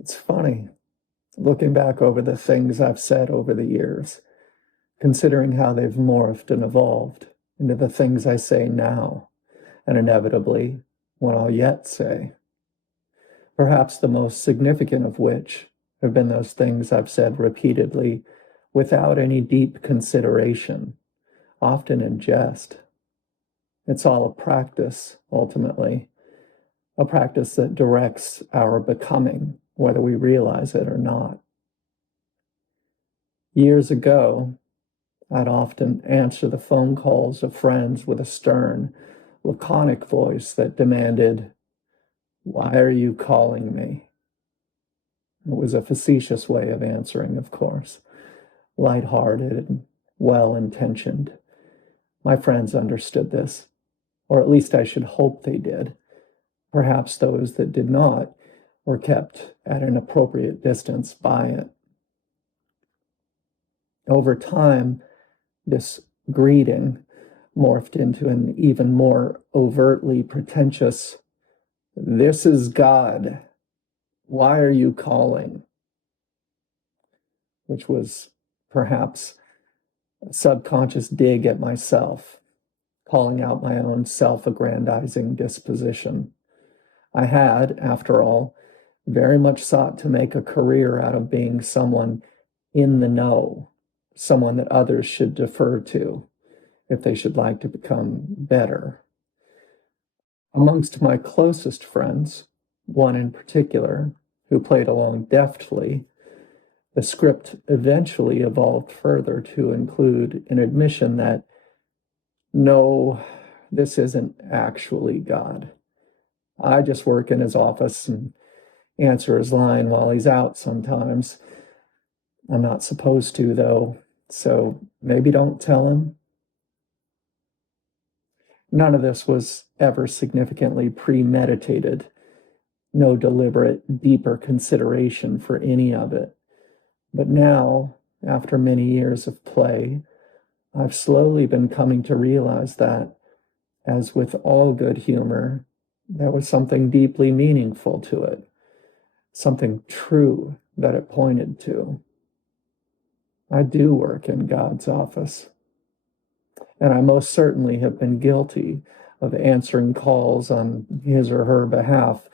It's funny, looking back over the things I've said over the years, considering how they've morphed and evolved into the things I say now, and inevitably what I'll yet say. Perhaps the most significant of which have been those things I've said repeatedly without any deep consideration, often in jest. It's all a practice, ultimately, a practice that directs our becoming, whether we realize it or not. Years ago, I'd often answer the phone calls of friends with a stern, laconic voice that demanded, "Why are you calling me?" It was a facetious way of answering, of course, lighthearted and well-intentioned. My friends understood this, or at least I should hope they did. Perhaps those that did not were kept at an appropriate distance by it. Over time, this greeting morphed into an even more overtly pretentious, "This is God. Why are you calling?" Which was perhaps a subconscious dig at myself, calling out my own self-aggrandizing disposition. I had, after all, very much sought to make a career out of being someone in the know, someone that others should defer to if they should like to become better. Amongst my closest friends, one in particular, who played along deftly, the script eventually evolved further to include an admission that, no, this isn't actually God. I just work in his office and answer his line while he's out sometimes. I'm not supposed to, though, so maybe don't tell him. None of this was ever significantly premeditated. No deliberate, deeper consideration for any of it. But now, after many years of play, I've slowly been coming to realize that, as with all good humor, there was something deeply meaningful to it, something true that it pointed to. I do work in God's office, and I most certainly have been guilty of answering calls on his or her behalf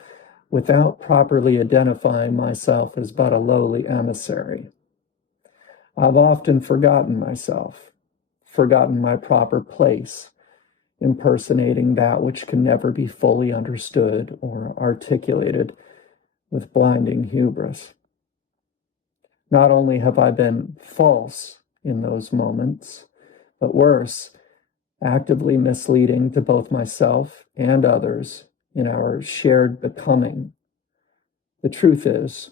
without properly identifying myself as but a lowly emissary. I've often forgotten myself, forgotten my proper place, impersonating that which can never be fully understood or articulated with blinding hubris. Not only have I been false in those moments, but worse, actively misleading to both myself and others in our shared becoming. The truth is,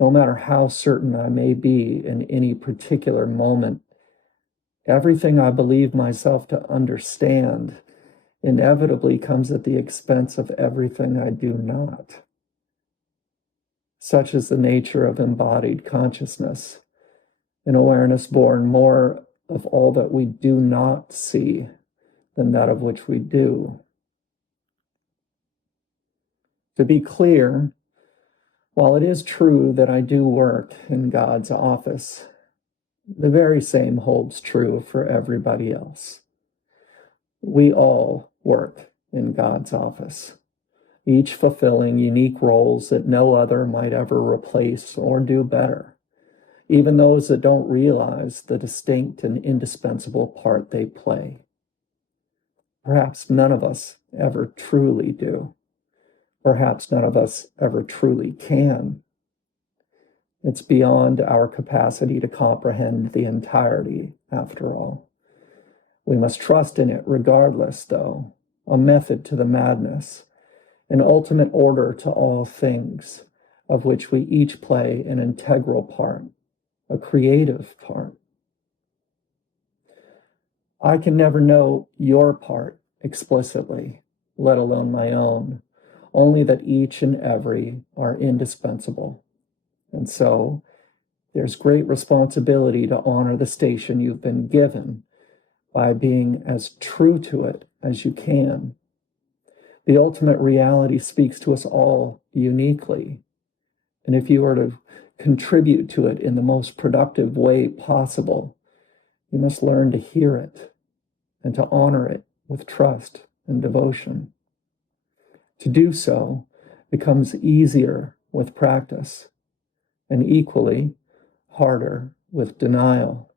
no matter how certain I may be in any particular moment, everything I believe myself to understand inevitably comes at the expense of everything I do not. Such is the nature of embodied consciousness, an awareness born more of all that we do not see than that of which we do. To be clear, while it is true that I do work in God's office, the very same holds true for everybody else. We all work in God's office, each fulfilling unique roles that no other might ever replace or do better, even those that don't realize the distinct and indispensable part they play. Perhaps none of us ever truly do. Perhaps none of us ever truly can. It's beyond our capacity to comprehend the entirety, after all. We must trust in it regardless, though, a method to the madness, an ultimate order to all things, of which we each play an integral part, a creative part. I can never know your part explicitly, let alone my own, only that each and every are indispensable. And so there's great responsibility to honor the station you've been given by being as true to it as you can. The ultimate reality speaks to us all uniquely. And if you are to contribute to it in the most productive way possible, you must learn to hear it and to honor it with trust and devotion. To do so becomes easier with practice and equally harder with denial.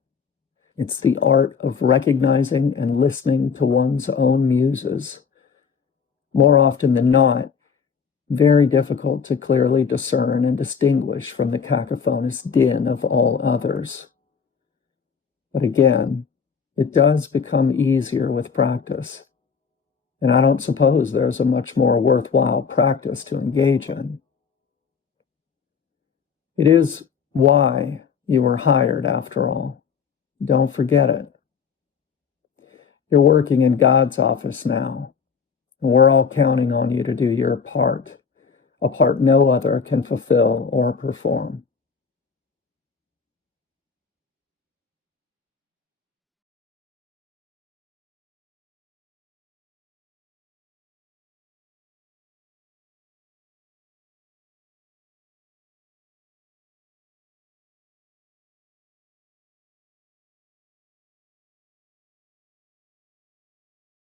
It's the art of recognizing and listening to one's own muses. More often than not, very difficult to clearly discern and distinguish from the cacophonous din of all others. But again, it does become easier with practice. And I don't suppose there's a much more worthwhile practice to engage in. It is why you were hired, after all. Don't forget it. You're working in God's office now, and we're all counting on you to do your part, a part no other can fulfill or perform.